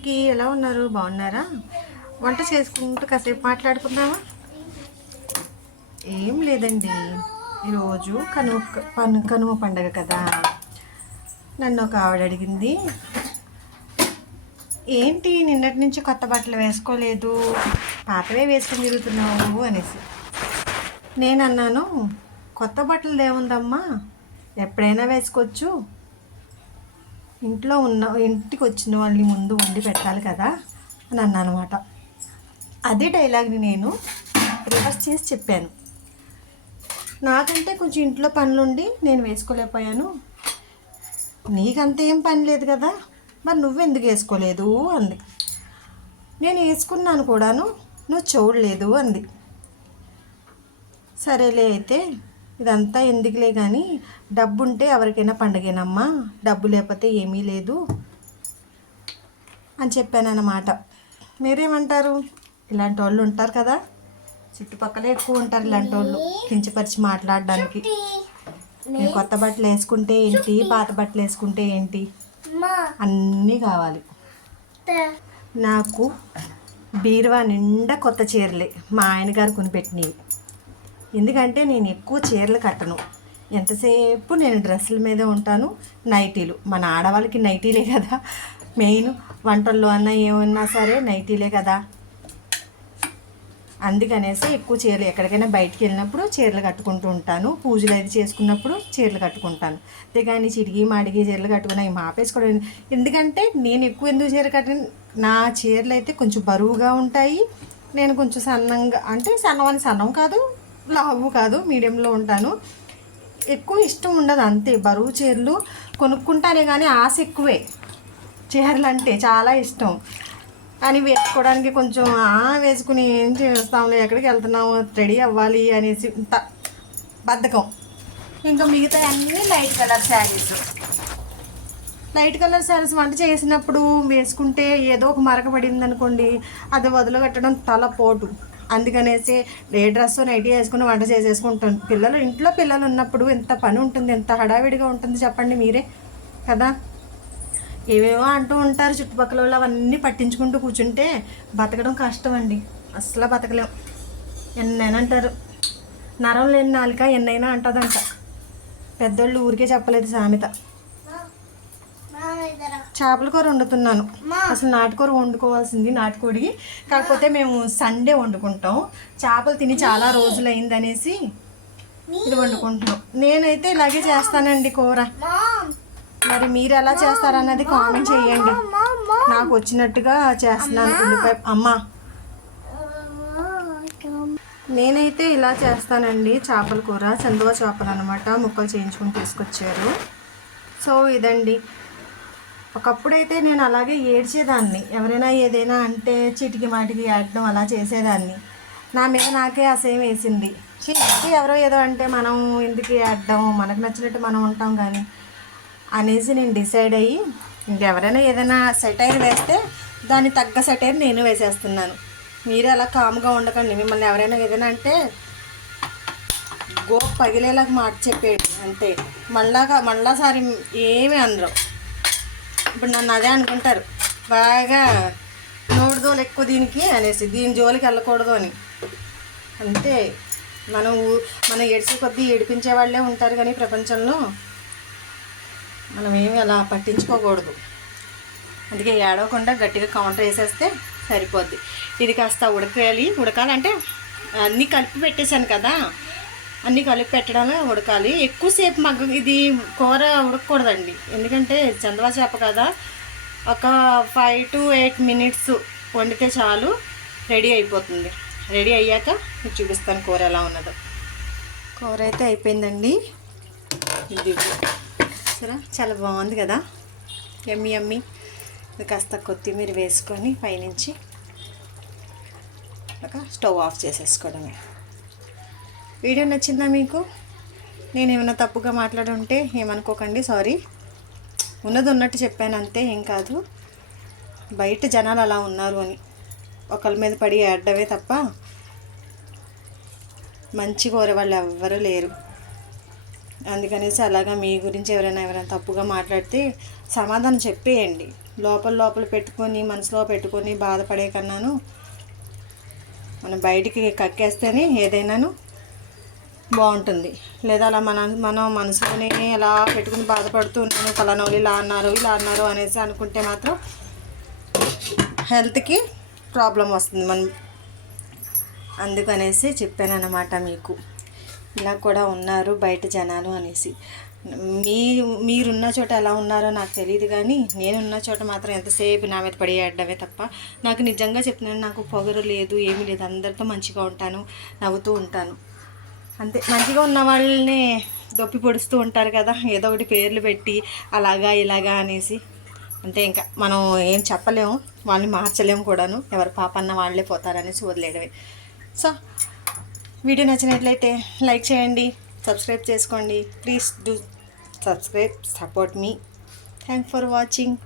అందరికీ ఎలా ఉన్నారు? బాగున్నారా? వంట చేసుకుంటూ కాసేపు మాట్లాడుకుందామా? ఏం లేదండి. ఈరోజు కనుమ పను కనుమ పండగ కదా. నన్ను ఒక ఆవిడ అడిగింది. ఏంటి నిన్నటి నుంచి కొత్త బట్టలు వేసుకోలేదు? పాతవే వేసుకుని తిరుగుతున్నావు అనేసి. నేను అన్నాను కొత్త బట్టలు ఏముందమ్మా ఎప్పుడైనా వేసుకోవచ్చు. ఇంట్లో ఉన్న ఇంటికి వచ్చిన వాళ్ళని ముందు వండి పెట్టాలి కదా అని అన్నా అనమాట అదే డైలాగ్ని నేను రివర్స్ చేసి చెప్పాను. నాకంటే కొంచెం ఇంట్లో పనులుండి నేను వేసుకోలేకపోయాను. నీకంత ఏం పని లేదు కదా మరి నువ్వెందుకు వేసుకోలేదు? అంది. నేను వేసుకున్నాను కూడాను నువ్వు చూడలేదు అంది. సరేలే అయితే ఇదంతా ఎందుకులే కానీ డబ్బు ఉంటే ఎవరికైనా పండగేనమ్మా. డబ్బు లేకపోతే ఏమీ లేదు అని చెప్పానన్నమాట. మీరేమంటారు? ఇలాంటి వాళ్ళు ఉంటారు కదా. చుట్టుపక్కల ఎక్కువ ఉంటారు ఇలాంటి వాళ్ళు కించపరిచి మాట్లాడడానికి. నేను కొత్త బట్టలు వేసుకుంటే ఏంటి? పాత బట్టలు వేసుకుంటే ఏంటి? అన్నీ కావాలి. నాకు బీరువా నిండా కొత్త చీరలే. మా ఆయన గారు కొనిపెట్టినవి ఎందుకంటే నేను ఎక్కువ చీరలు కట్టను. ఎంతసేపు నేను డ్రెస్సుల మీద ఉంటాను? నైటీలు. మన ఆడవాళ్ళకి నైటీలే కదా. మెయిన్ వంటల్లో అన్న ఏమన్నా సరే నైటీలే కదా. అందుకనేసి ఎక్కువ చీరలు ఎక్కడికైనా బయటికి వెళ్ళినప్పుడు చీరలు కట్టుకుంటూ ఉంటాను. పూజలు అయితే చేసుకున్నప్పుడు చీరలు కట్టుకుంటాను. అంతేగాని చిరిగి మాడిగి చీరలు కట్టుకుని అవి మాపేసుకోవడం ఎందుకంటే నేను ఎక్కువ ఎందుకు చీర కట్టిన? నా చీరలు అయితే కొంచెం బరువుగా ఉంటాయి. నేను కొంచెం సన్నంగా అంటే సన్నమని సన్నం కాదు. లావు కాదు మీడియంలో ఉంటాను. ఎక్కువ ఇష్టం ఉండదు అంతే. బరువు చీరలు కొనుక్కుంటానే కానీ ఆశ ఎక్కువే. చీరలు అంటే చాలా ఇష్టం. అని వేసుకోవడానికి కొంచెం ఆ వేసుకుని ఏం చేస్తాంలే ఎక్కడికి వెళ్తున్నాము రెడీ అవ్వాలి అనేసి ఇంత బద్ధకం. ఇంకా మిగతా అన్నీ light colour saris. Light colour saris వంట చేసినప్పుడు వేసుకుంటే ఏదో ఒక మరక పడింది అనుకోండి అది వదిలిపెట్టడం తల పోటు అందుకనేసి ఏ డ్రెస్ నైటీ వేసుకుని వంట చేసేసుకుంటాను. పిల్లలు ఇంట్లో పిల్లలు ఉన్నప్పుడు ఎంత పని ఉంటుంది ఎంత హడావిడిగా ఉంటుంది చెప్పండి మీరే కదా? ఏవేవో అంటూ ఉంటారు చుట్టుపక్కల వాళ్ళు అవన్నీ పట్టించుకుంటూ కూర్చుంటే బతకడం కష్టం అండి అస్సలు బతకలేం. ఎన్నైనా అంటారు. నరం లేని నాలుక ఎన్నైనా అంటదంట. పెద్దోళ్ళు ఊరికే చెప్పలేదు సామెత. చేపల కూర వండుతున్నాను. అసలు నాటుకూర వండుకోవాల్సింది నాటుకోడి కాకపోతే మేము సండే వండుకుంటాం. చేపలు తిని చాలా రోజులు అయిందనేసి ఇది వండుకుంటున్నాం. నేనైతే ఇలాగే చేస్తానండి కూర. మరి మీరు ఎలా చేస్తారన్నది కామెంట్ చేయండి. నాకు వచ్చినట్టుగా చేస్తున్నాను ఉల్లిపాయ. అమ్మ. నేనైతే ఇలా చేస్తానండి చేపల కూర. చందువ చేపలు అనమాట ముక్కలు చేయించుకుని తీసుకొచ్చారు. సో ఇదండి. ఒకప్పుడైతే నేను అలాగే ఏడ్చేదాన్ని. ఎవరైనా ఏదైనా అంటే చిటికి మాటికి ఏడడం అలా చేసేదాన్ని. నా మీద నాకే అసహ్యం వేసింది. ఎవరో ఏదో అంటే మనం ఎందుకు ఏడడం? మనకు నచ్చినట్టు మనం ఉంటాం కానీ అనేసి నేను డిసైడ్ అయ్యి ఇంకెవరైనా ఏదైనా సెటైర్ వేస్తే దాన్ని తగ్గ సెటైర్ నేను వేసేస్తున్నాను. మీరు అలా కామ్గా ఉండకండి. మిమ్మల్ని ఎవరైనా ఏదైనా అంటే గో పగిలేలాగా మాట చెప్పేయండి. అంతే. మళ్ళాగా మళ్ళాసారి ఏమీ అనరు. ఇప్పుడు నన్ను అదే అనుకుంటారు. బాగా నోడుదోలు ఎక్కువ దీనికి అనేసి దీని జోలికి వెళ్ళకూడదు అని. అంతే. మనం ఊ- మనం ఏడ్చే కొద్దీ ఏడిపించే వాళ్ళే ఉంటారు కానీ ప్రపంచంలో మనం ఏమి అలా పట్టించుకోకూడదు. అందుకే ఏడవకుండా గట్టిగా కౌంటర్ వేసేస్తే సరిపోద్ది. ఇది కాస్త ఉడకాలి. ఉడకాలంటే అన్నీ కలిపి పెట్టేశాను కదా. అన్నీ కలిపి పెట్టడమే ఉడకాలి. ఎక్కువసేపు మగ్గ ఇది కూర ఉడకకూడదండి. ఎందుకంటే చందవా చేప కదా ఒక ఫైవ్ టు ఎయిట్ మినిట్స్ వండితే చాలు రెడీ అయిపోతుంది. రెడీ అయ్యాక మీకు చూపిస్తాను కూర ఎలా ఉన్నదో. కూర అయితే అయిపోయిందండి. ఇది సరే చాలా బాగుంది కదా. ఎమ్మి ఎమ్మి ఇది కాస్త కొత్తిమీర వేసుకొని పైనుంచి ఒక స్టవ్ ఆఫ్ చేసేసుకోవడమే. వీడియో నచ్చిందా మీకు? నేను ఏమైనా తప్పుగా మాట్లాడుంటే ఏమనుకోకండి సారీ. ఉన్నది ఉన్నట్టు చెప్పాను అంతే ఏం కాదు. బయట జనాలు అలా ఉన్నారు అని. ఒకరి మీద పడి ఏడవే తప్ప మంచి కోరే వాళ్ళు ఎవ్వరూ లేరు. అందుకనేసి అలాగా మీ గురించి ఎవరైనా ఎవరైనా తప్పుగా మాట్లాడితే సమాధానం చెప్పేయండి. లోపల లోపల పెట్టుకొని మనసులో పెట్టుకొని బాధపడే కన్నాను. మనం బయటికి కక్కేస్తేనే ఏదైనాను బాగుంటుంది. లేదా అలా మన మనం మనసులోనే ఎలా పెట్టుకుని బాధపడుతూ ఉన్నాను ఫలానా ఇలా అన్నారు ఇలా అన్నారు అనేసి అనుకుంటే మాత్రం హెల్త్కి ప్రాబ్లం వస్తుంది మనం అందుకనేసి చెప్పాను అన్నమాట మీకు. ఇలా కూడా ఉన్నారు బయట జనాలు అనేసి. మీ మీరున్న చోట ఎలా ఉన్నారో నాకు తెలియదు కానీ నేనున్న చోట మాత్రం ఎంతసేపు నా మీద పడేయడమే తప్ప నాకు నిజంగా చెప్తున్నాను నాకు పొగరు లేదు ఏమీ లేదు. అందరితో మంచిగా ఉంటాను నవ్వుతూ ఉంటాను. అంతే. మంచిగా ఉన్న వాళ్ళని దొప్పి పొడుస్తూ ఉంటారు కదా. ఏదో ఒకటి పేర్లు పెట్టి అలాగా ఇలాగా అనేసి. అంతే ఇంకా. మనం ఏం చెప్పలేము. వాళ్ళని మార్చలేము కూడాను. ఎవరు పాపన్న వాళ్ళే పోతారనేసి వదిలేయడమే. సో వీడియో నచ్చినట్లయితే లైక్ చేయండి. సబ్స్క్రైబ్ చేసుకోండి. Please do subscribe support me. Thank for watching.